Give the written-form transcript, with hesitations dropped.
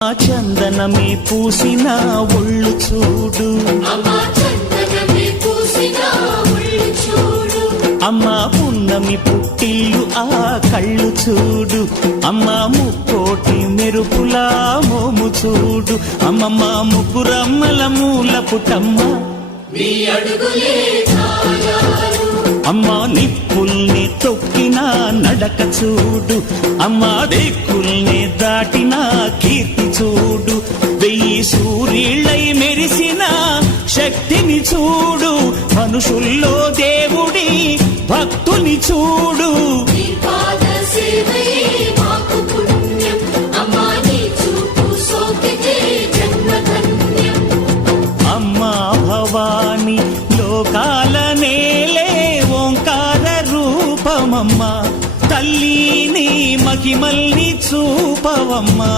చందనమే పూసిన ఒళ్ళు చూడు, అమ్మ పున్నమి పుట్టిల్లు ఆ కళ్ళు చూడు, అమ్మ ముక్కోటి మెరుపులా మోము చూడు, అమ్మమ్మ ముగ్గురమ్మల మూల పుట్టమ్మ అమ్మ నిప్పుల్ని తొక్కిన నడక చూడు, అమ్మ దిక్కుల్ని దాటిన కీర్తి చూడు, 1000 సూర్యుళ్ళై మెరిసిన శక్తిని చూడు, మనుషుల్లో దేవుడి భక్తుని చూడు. అమ్మా భవాని లోకాల నేలే ఓంకార రూపమమ్మా, తల్లిని మహిమల్ని చూపవమ్మా.